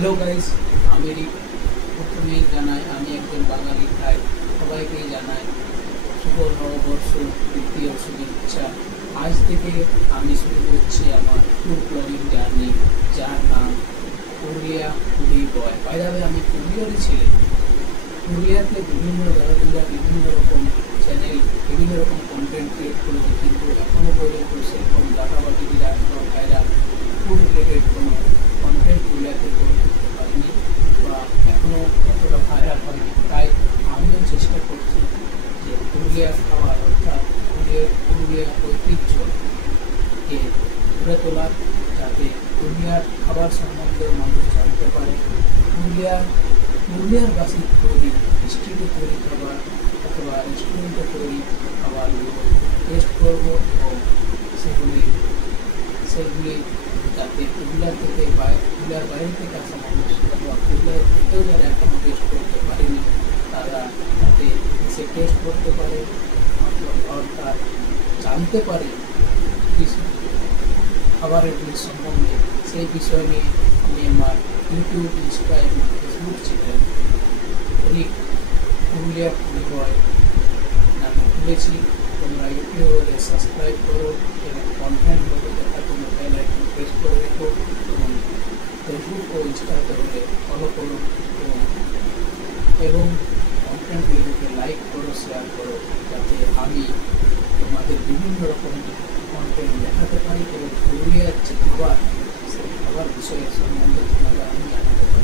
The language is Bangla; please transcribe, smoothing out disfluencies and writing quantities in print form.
হ্যালো গাইস, আমি প্রথমেই জানাই আমি একজন বাঙালি, তাই সবাইকেই জানাই শুভ নববর্ষ তৃতীয় শুভেচ্ছা। আজ থেকে আমি শুরু করছি আমার ফুড ব্লগিং জার্নি, যার নাম পুরুলিয়া ফুডি বয়। বাইরে আমি পুরুলিয়ারই ছেলে। পুরুলিয়াতে বিভিন্ন দাদাদিরা বিভিন্ন রকম চ্যানেল, বিভিন্ন রকম কন্টেন্ট ক্রিয়েট করেছে, কিন্তু এখনও পর্যন্ত সেরকম দাদাবাদিরা বা ভাইরা ফুড রিলেটেড কোনো কন্টেন্ট পুরুলিয়াতে গড়ে তুলতে পারিনি বা এখনও অতটা ভাইরাল হয়নি। তাই আমিও চেষ্টা করছি যে পুরুলিয়ার খাবার অর্থাৎ পুরুলিয়ার ঐতিহ্যকে গড়ে তোলার, যাতে পুরুলিয়ার খাবার সম্বন্ধে মানুষ জানতে পারে। পুরুলিয়ার বাসির তৈরি স্ট্রিটে তৈরি খাবার অথবা রেস্টুরেন্টে তৈরি খাবারগুলো টেস্ট করবো এবং সেগুলি যাতে পুরুলিয়ার বাইরে থেকে আসা মানুষ অথবা পুরুলিয়ার থেকেও যারা এখনও টেস্ট করতে পারেনি তারা যাতে এসে টেস্ট করতে পারে অর্থাৎ জানতে পারে খাবারের সম্বন্ধে। সেই বিষয় নিয়ে আমি আমার ইউটিউব, ইনস্টা এবং ফেসবুক চ্যানেল পুরুলিয়া ফুডি বয় নামে খুলেছি। তোমরা ইউটিউবে সাবস্ক্রাইব করো এবং কন্টেন্টগুলো দেখার জন্য বেল আইকন প্রেস করে রেখো এবং ফেসবুক ও ইনস্টাতে হলে ফলো করো এবং কন্টেন্টগুলোকে লাইক করো, শেয়ার করো, যাতে আমি তোমাদের বিভিন্ন রকম কন্টেন্ট দেখাতে পারি এবং পুরুলিয়ার যে খাবার সেই খাবার বিষয়ের সম্বন্ধে তোমাদের আমি জানাতে পারি।